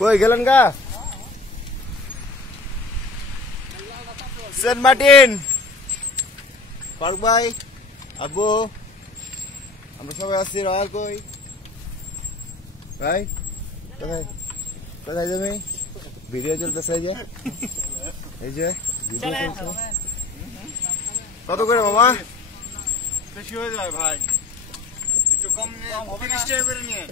কই গেলেন গা? সেন্ট মার্টিন, পার্ক ভাই, আব্বু, আমরা সবাই আসছি। রয়্যাল কই ভাই? কোথায় কোথায় যাবে? ভিডিও চলতেছে এই যে, এই যে ভিডিও চলছে। কত করে মামা? বেশি হয়ে যায় ভাই, একটু কম নিয়ে 30 টাকা করে নিয়ে।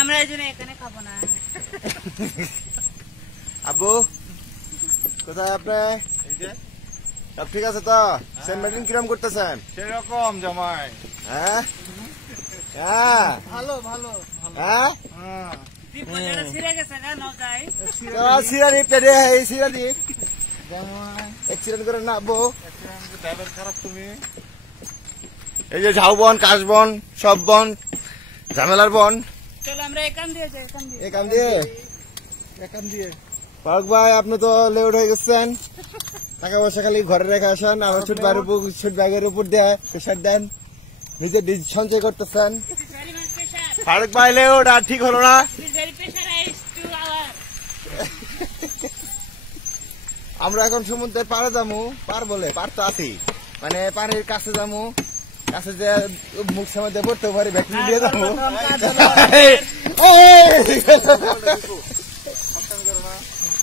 আমরা এই জন্য এখানে খাবো না। আব্বু কোথায় আপনি? এই যে সব ঠিক আছে তো? সেন্ট মার্টিন কিরম করতেছেন? সেরকম জামাই। হ্যাঁ হ্যাঁ ভালো ভালো হ্যাঁ, বিপদের ছিঁড়ে গেছে না নাও যাই। সিরানি পেটে এই সিরানি এক্সিডেন্ট করে না আব্বু। ড্রাইভার খারাপ তুমি। এই যে ঝাউবন, কাশবন, সব বন, ঝামেলার বন। চলো আমরা এখান দিয়ে যাই, এখান দিয়ে। এখান দিয়ে এখান দিয়ে পার্ক ভাই আপনি তো লেউট হয়ে গেছেন। টাকা পয়সা খালি ঘরে রেখে আসেন, আমার ছোট ব্যাগের উপর দিয়ে প্রেশার দেন, নিজে সঞ্চয় করতেছেন। Very much pressure. পার্ক ভাই লেউট আর ঠিক হলো না। It is very pressurized to our. আমরা এখন সমুদ্রে পাড়ে যাবো, পার বলে পার তো আছি, মানে পানির কাছে যাবো, কাছে যে মুখ সামনে দিয়ে পড়তে পারি, ভ্যাকসিন দিয়ে যাবো।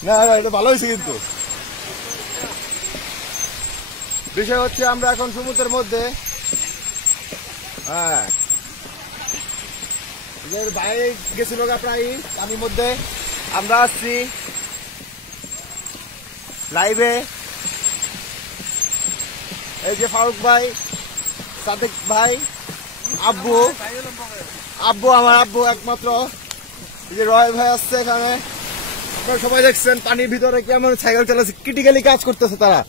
না না, এটা ভালো হয়েছে কিন্তু। বিষয় হচ্ছে আমরা এখন সমুদ্রের মধ্যে, হ্যাঁ বাইরে গেছিল প্রায় পানির মধ্যে, আমরা আসছি লাইভে। এই যে ফারুক ভাই, সাদেক ভাই, আব্বু, আব্বু আমার আব্বু একমাত্র। এই যে রয় ভাই আসছে এখানে, আপনারা সবাই দেখছেন পানির ভিতরে কেমন সাইকেল চালাচ্ছে, ক্রিটিক্যালি কাজ করতেছে তারা।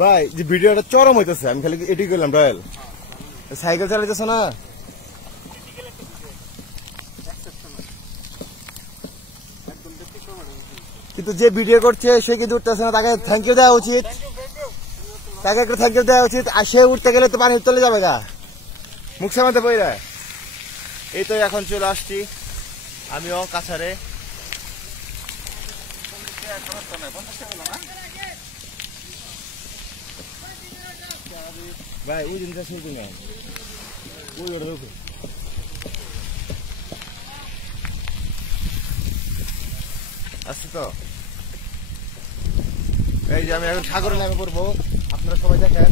ভাই যে ভিডিওটা চরম হইতেছে, আমি খালি এটি করলাম। রয়্যাল সাইকেল চালাইতেছে না, কিন্তু যে ভিডিও করছে সে কিন্তু উঠতেছে না, তাকে থ্যাংক ইউ দেওয়া উচিত, তাকে একটা থ্যাংক ইউ দেওয়া উচিত। আর সে উঠতে গেলে তো পানি চলে যাবে গা, মুখ সামাতে বইরা। এই তো এখন চলে আসছি আমিও কাছারে। ভাই ওই দিনটা শুরু নেই, ওই ওটা আসছি তো। এই যে আমি এখন সাগরে নামে পড়বো, আপনারা সবাই দেখেন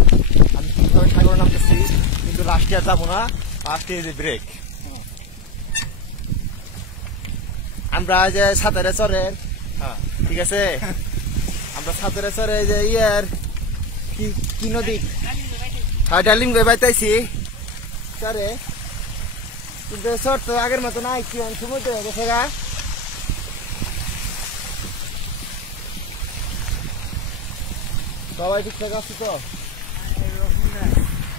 আমি কিভাবে সাগরে নামতেছি, কিন্তু লাস্টে আর যাবো না, লাস্টে যে ব্রেক। আমরা যে সাঁতারে চরে, ঠিক আছে, আমরা সাঁতারে চরে যে ইয়ার কি নদী, হ্যাঁ ডালিম গই বাইতাইছি চরে, কিন্তু চর তো আগের মতো নাই, কি সমুদ্র হয়ে গেছে গা। সবাই ঠিকঠাক আছে তো?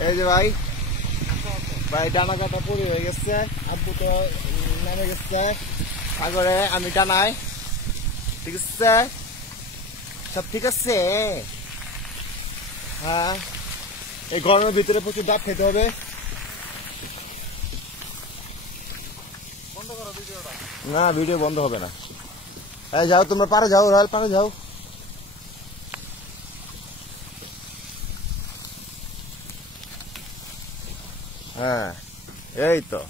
এই যে ভাই, ভাই ডানা কাটা পরি হয়ে গেছে, আব্বু তো নামে গেছে সাগরে, আমি ডানাই, ঠিক আছে, সব ঠিক আছে। হ্যাঁ এই গরমের ভিতরে প্রচুর ডাব খেতে হবে। না ভিডিও বন্ধ হবে না। যাও তোমরা পারে যাও, রয়্যাল পারে যাও। হ্যাঁ এই তো।